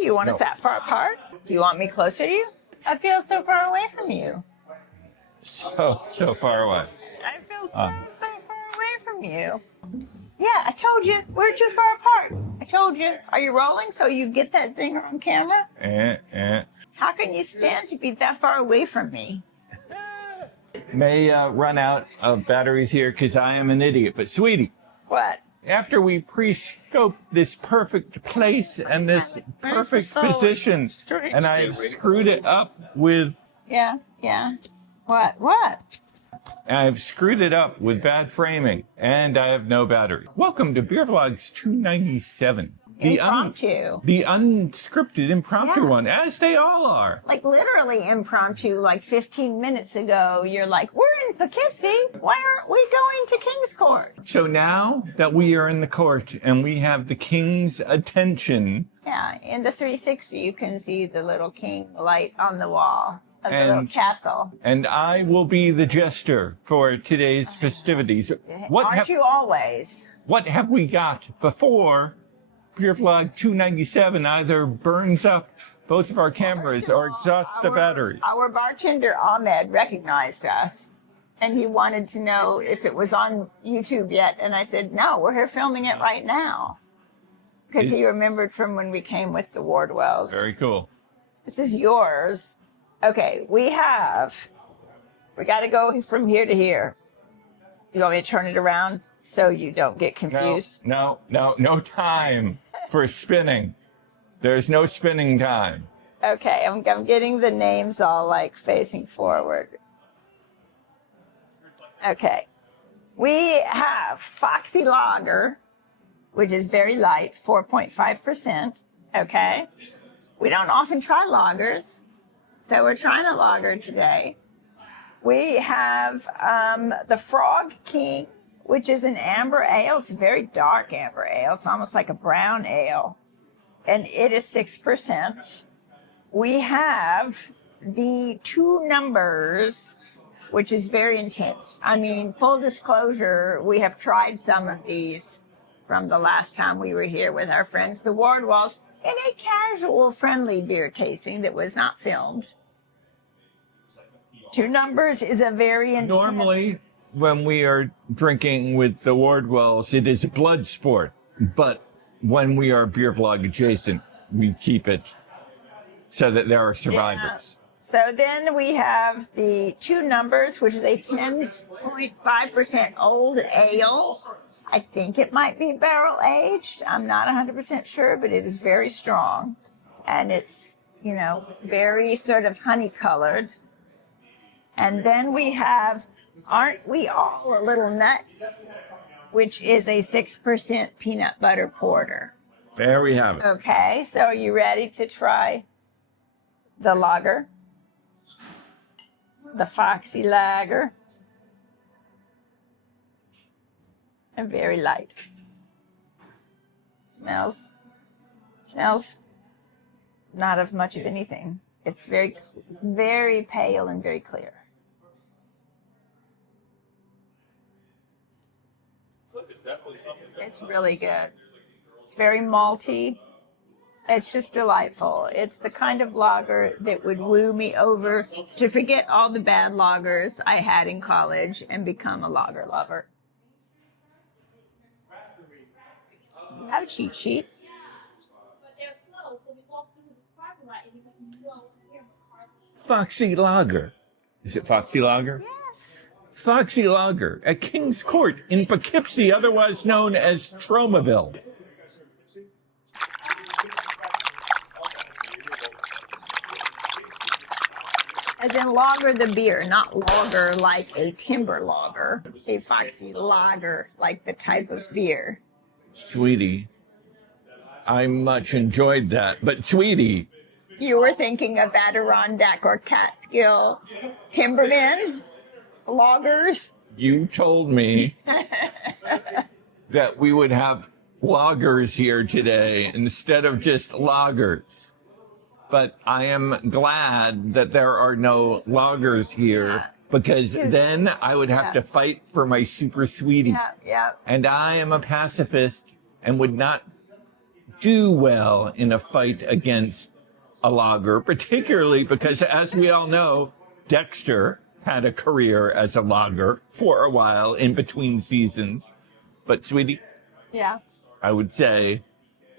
You want us that far apart? Do you want me closer to you? I feel so far away from you. So far away. I feel so far away from you. Yeah, I told you. We're too far apart. I told you. Are you rolling so you get that zinger on camera? How can you stand to be that far away from me? May run out of batteries here because I am an idiot. But, sweetie. What? After we pre-scoped this perfect place and this perfect position, and I screwed it up with... Yeah. What? I've screwed it up with bad framing, and I have no battery. Welcome to BeerVlogs 297. Impromptu. The unscripted impromptu one, as they all are. Like literally impromptu, like 15 minutes ago, you're like, we're in Poughkeepsie. Why aren't we going to King's Court? So now that we are in the court and we have the king's attention. Yeah, in the 360, you can see the little king light on the wall of the little castle. And I will be the jester for today's festivities. Aren't you always? What have we got before BeerVlog 297 either burns up both of our cameras or exhausts the battery? Our bartender Ahmed recognized us, and he wanted to know if it was on YouTube yet. And I said, no, we're here filming it right now. Because he remembered from when we came with the Wardwells. Very cool. This is yours. Okay, we got to go from here to here. You want me to turn it around so you don't get confused? No time for spinning. There's no spinning time. Okay, I'm getting the names all like facing forward. Okay. We have Foxy Lager, which is very light, 4.5%. Okay. We don't often try lagers, so we're trying a lager today. We have the Frog King, which is an amber ale. It's a very dark amber ale. It's almost like a brown ale. And it is 6%. We have the Two Numbers, which is very intense. I mean, full disclosure, we have tried some of these from the last time we were here with our friends, the Wardwells, in a casual, friendly beer tasting that was not filmed. Two Numbers is a very intense... Normally, when we are drinking with the Wardwells, it is blood sport. But when we are BeerVlog adjacent, we keep it so that there are survivors. Yeah. So then we have the Two Numbers, which is a 10.5% old ale. I think it might be barrel aged. I'm not 100% sure, but it is very strong. And it's, you know, very sort of honey colored. And then we have Aren't We All a Little Nuts, which is a 6% peanut butter porter. There we have it. Okay, so are you ready to try the lager? The Foxy Lager. And very light. Smells not of much of anything. It's very, very pale and very clear. It's really good. It's very malty. It's just delightful. It's the kind of lager that would woo me over to forget all the bad lagers I had in college and become a lager lover. You have a cheat sheet. Foxy Lager. Is it Foxy Lager? Yes. Foxy Lager at King's Court in Poughkeepsie, otherwise known as Tromaville. As in lager the beer, not lager like a timber lager. A Foxy Lager like the type of beer. Sweetie, I much enjoyed that. But sweetie... You were thinking of Adirondack or Catskill Timbermen lagers? You told me that we would have lagers here today instead of just lagers. But I am glad that there are no lagers here because then I would have to fight for my super sweetie. Yeah. And I am a pacifist and would not do well in a fight against a lager, particularly because, as we all know, Dexter had a career as a lager for a while in between seasons. But, sweetie, Yeah. I would say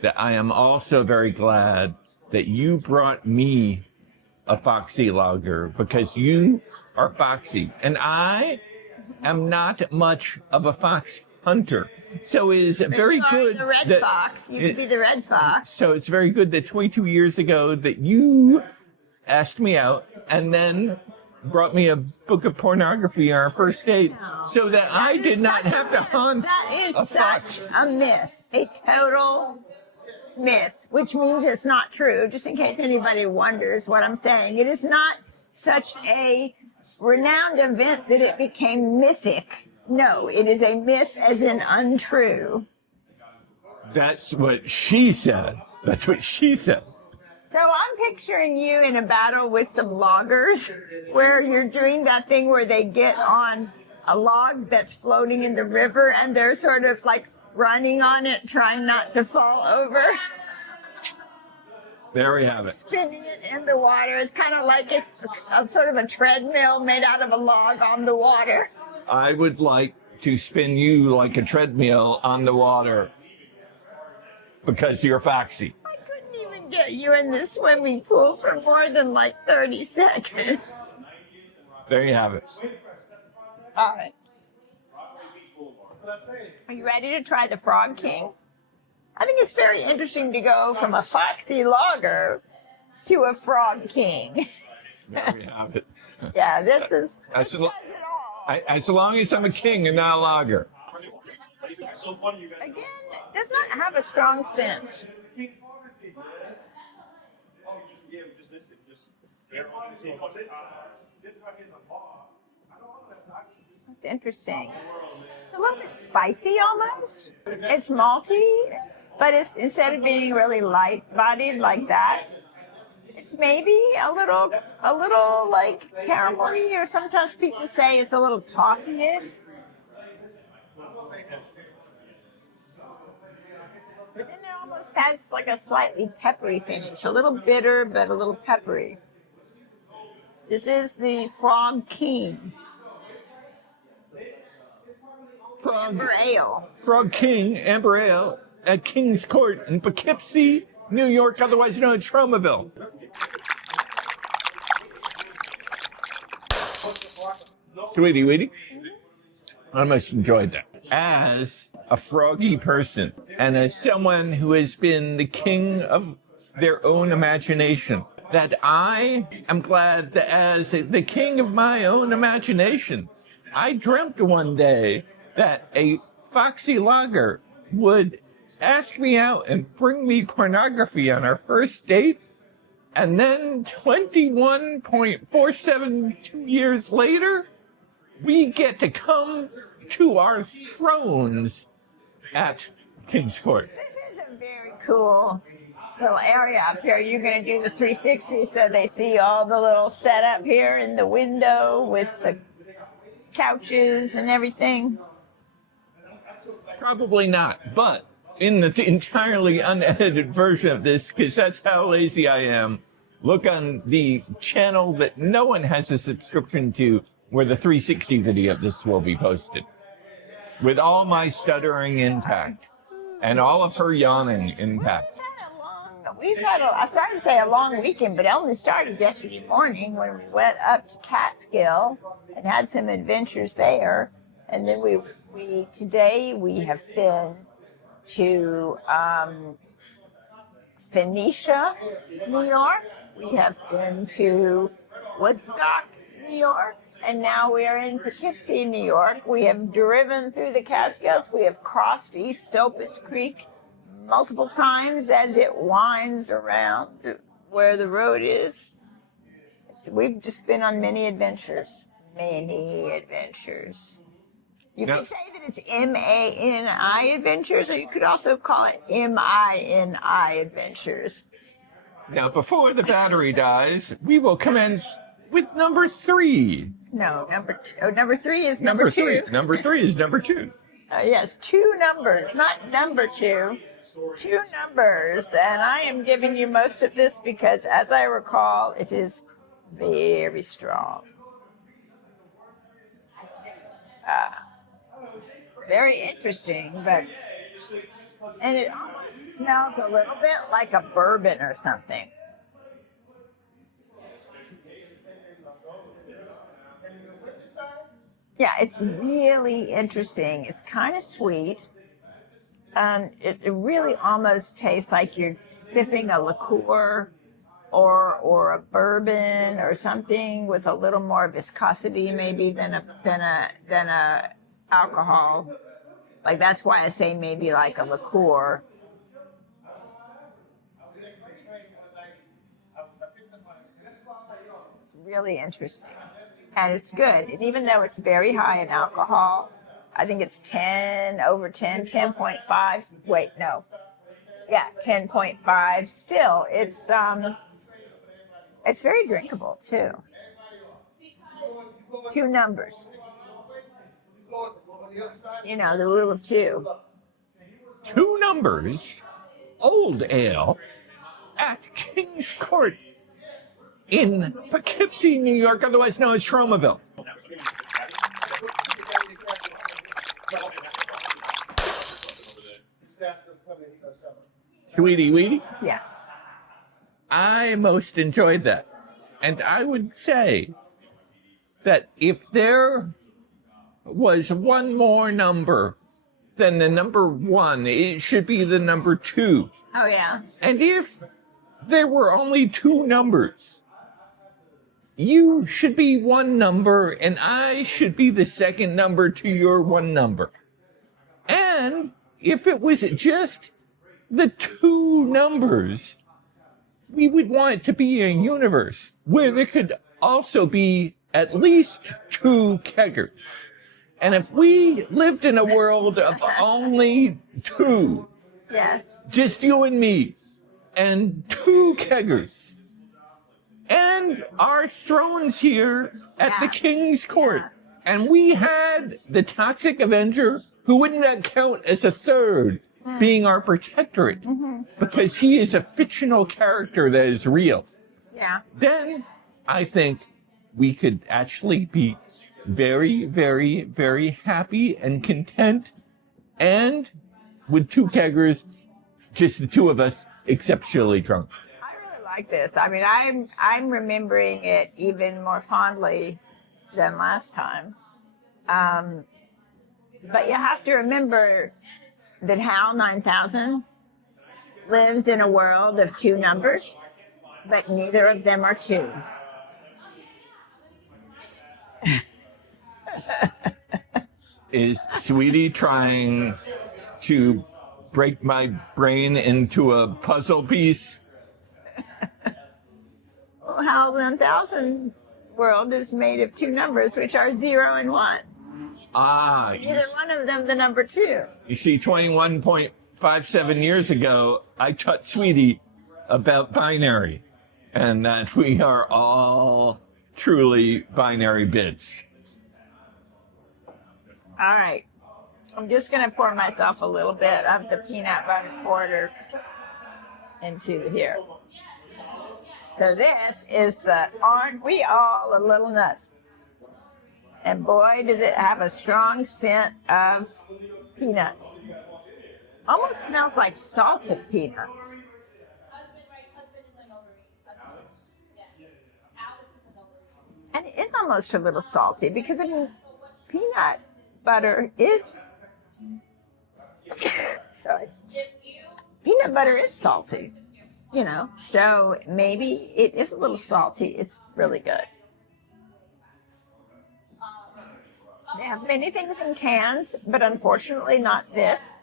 that I am also very glad that you brought me a Foxy lager, because you are foxy and I am not much of a fox hunter. So it is very good. The red fox. You could be the red fox. So it's very good that 22 years ago that you asked me out and then brought me a book of pornography on our first date, so that I did not have to hunt That is a such fox. a myth. A total myth, which means it's not true, just in case anybody wonders what I'm saying. It is not such a renowned event that it became mythic. No, it is a myth as in untrue. That's what she said. That's what she said. So I'm picturing you in a battle with some loggers where you're doing that thing where they get on a log that's floating in the river and they're sort of like running on it, trying not to fall over. There we have it. Spinning it in the water. It's kind of like it's a sort of a treadmill made out of a log on the water. I would like to spin you like a treadmill on the water because you're foxy. I couldn't even get you in the swimming pool for more than like 30 seconds. There you have it. All right. Are you ready to try the Frog King? I think it's very interesting to go from a foxy lager to a Frog King. There we have it. Yeah, this is. As, This says it all. as long as I'm a king and not a lager. Again, it does not have a strong scent. That's interesting. It's a little bit spicy almost. It's malty, but it's instead of being really light-bodied like that, it's maybe a little like caramelly, or sometimes people say it's a little toffee-ish. But then it almost has like a slightly peppery finish, a little bitter, but a little peppery. This is the Frog King. Amber Ale. Frog King, Amber Ale, at King's Court in Poughkeepsie, New York, otherwise known as Tromaville. Sweetie, Weetie, I must enjoyed that. As a froggy person and as someone who has been the king of their own imagination, that I am glad that as the king of my own imagination, I dreamt one day that a foxy lager would ask me out and bring me pornography on our first date, and then 21.472 years later, we get to come to our thrones at King's Court. This is a very cool little area up here. You're going to do the 360 so they see all the little setup here in the window with the couches and everything. Probably not, but in the entirely unedited version of this, because that's how lazy I am, look on the channel that no one has a subscription to, where the 360 video of this will be posted. With all my stuttering intact, and all of her yawning intact. I started to say a long weekend, but it only started yesterday morning when we went up to Catskill and had some adventures there. And then today we have been to Phoenicia, New York. We have been to Woodstock, New York, and now we are in Poughkeepsie, New York. We have driven through the Catskills. We have crossed East Sopus Creek multiple times as it winds around where the road is. We've just been on many adventures. Many adventures. You could say that it's M-A-N-I Adventures, or you could also call it M-I-N-I Adventures. Now, before the battery dies, we will commence with number 3. No, number 2. Oh, number 3 is number 2. Number 3 is number 2. Yes, 2 numbers, not number 2. 2 numbers. And I am giving you most of this because, as I recall, it is very strong. Very interesting, but and it almost smells a little bit like a bourbon or something. Yeah, it's really interesting. It's kind of sweet. It really almost tastes like you're sipping a liqueur or a bourbon or something with a little more viscosity maybe than a alcohol. Like, that's why I say maybe like a liqueur. It's really interesting. And it's good. And even though it's very high in alcohol, I think it's 10, over 10, 10.5. Wait, no. Yeah, 10.5. Still, it's very drinkable too. 2 numbers. You know, the rule of 2. 2 numbers, old ale, at King's Court in Poughkeepsie, New York, otherwise known as Tromaville. Sweetie Weedy? Yes. I most enjoyed that. And I would say that if there was one more number than the number 1, it should be the number 2. Oh, yeah. And if there were only 2 numbers, you should be 1 number and I should be the second number to your 1 number. And if it was just the 2 numbers, we would want it to be a universe where there could also be at least 2 keggers. And if we lived in a world of only 2, Yes. just you and me, and 2 keggers, and our thrones here at the King's Court, and we had the Toxic Avenger, who would not count as a 3rd, being our protectorate, because he is a fictional character that is real. Yeah. Then I think we could actually be very, very, very happy and content, and with 2 keggers, just the 2 of us, exceptionally drunk. I really like this. I mean, I'm remembering it even more fondly than last time. But you have to remember that HAL 9000 lives in a world of 2 numbers, but neither of them are 2. Is Sweetie trying to break my brain into a puzzle piece? Well, HAL 1000's world is made of 2 numbers, which are 0 and 1. Ah, Neither one of them the number 2. you see, 21.57 years ago, I taught Sweetie about binary, and that we are all truly binary bits. All right. I'm just going to pour myself a little bit of the peanut butter porter into here. So this is the Aren't We All a Little Nuts? And boy, does it have a strong scent of peanuts. Almost smells like salted peanuts. And it is almost a little salty because, I mean, peanut butter is... Sorry. Peanut butter is salty, you know, so maybe it is a little salty. It's really good. They have many things in cans, but unfortunately not this.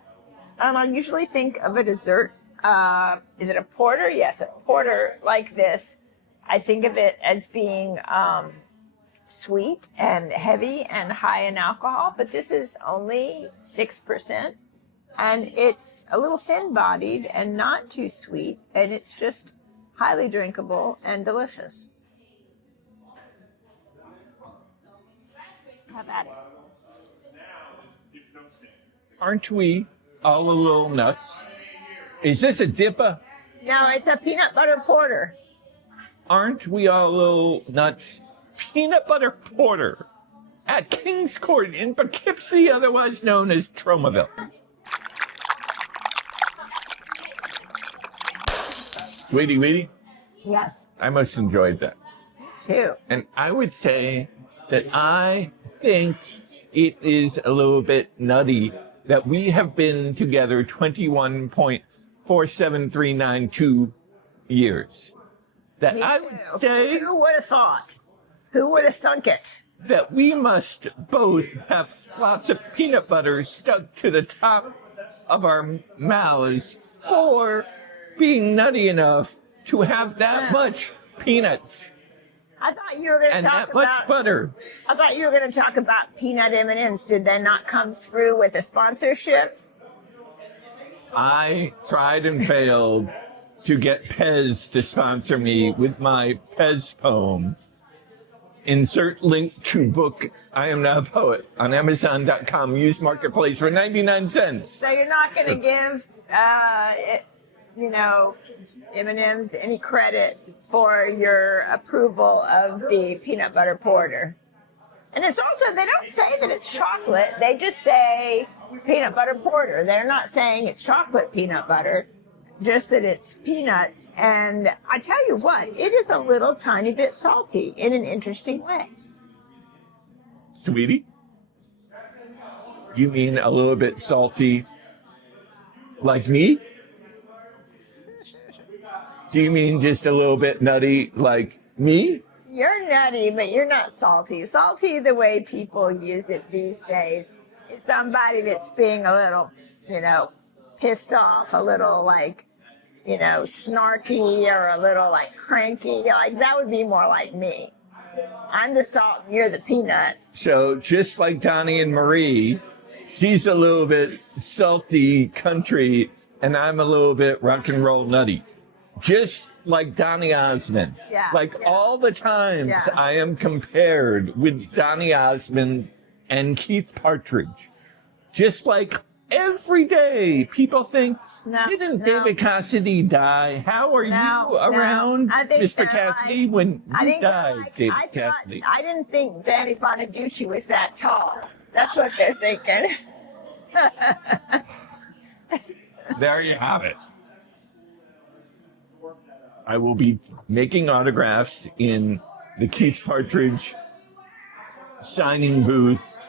I usually think of a dessert. Is it a porter? Yes, a porter like this. I think of it as being sweet and heavy and high in alcohol, but this is only 6%. And it's a little thin-bodied and not too sweet, and it's just highly drinkable and delicious. Have at it. aren't we all a little nuts? Is this a dipper? No, it's a peanut butter porter. Aren't we all a little nuts? Peanut butter porter at King's Court in Poughkeepsie, otherwise known as Tromaville. Sweetie, Yes. I most enjoyed that. Me too. And I would say that I think it is a little bit nutty that we have been together 21.47392 years. That Me I too. would say Who would have thought? Who would have thunk it? that we must both have lots of peanut butter stuck to the top of our mouths for being nutty enough to have that much peanuts I thought you were going to and talk that much about. butter. I thought you were going to talk about peanut M&Ms. Did they not come through with a sponsorship? I tried and failed to get Pez to sponsor me with my Pez poem. Insert link to book iamNOTapoet on Amazon.com. Use Marketplace for 99 cents. So you're not going to give, M&Ms any credit for your approval of the peanut butter porter. And it's also, they don't say that it's chocolate. They just say peanut butter porter. They're not saying it's chocolate peanut butter, just that it's peanuts. And I tell you what, it is a little tiny bit salty in an interesting way. Sweetie? You mean a little bit salty like me? Do you mean just a little bit nutty like me? You're nutty, but you're not salty. Salty, the way people use it these days, is somebody that's being a little, pissed off, a little snarky, or a little cranky. Like that would be more like me. I'm the salt and you're the peanut. So just like Donnie and Marie, she's a little bit salty country, and I'm a little bit rock and roll nutty. Just like Donny Osmond. Yeah, all the times I am compared with Donny Osmond and Keith Partridge. Just like every day people think, didn't David Cassidy die? How are you around, Mr. Cassidy, when you died, David Cassidy? I didn't think Danny Bonaducci was that tall. That's what they're thinking. There you have it. I will be making autographs in the Keith Partridge signing booth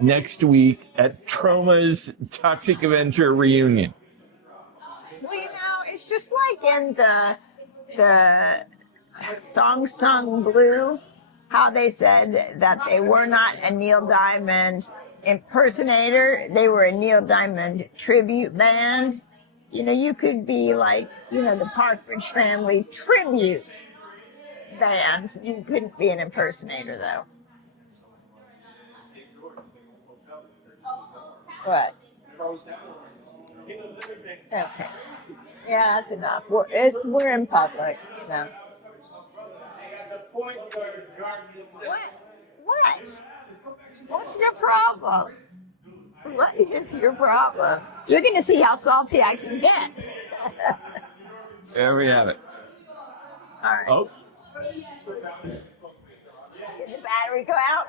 next week at Troma's Toxic Avenger reunion. Well, it's just like in the song Sung Blue, how they said that they were not a Neil Diamond impersonator, they were a Neil Diamond tribute band. You could be like, the Partridge Family tribute band. You couldn't be an impersonator, though. What? Okay. Yeah, that's enough. We're in public, What? What's your problem? What is your problem? You're going to see how salty I can get. There we have it. All right. Oh. Did the battery go out?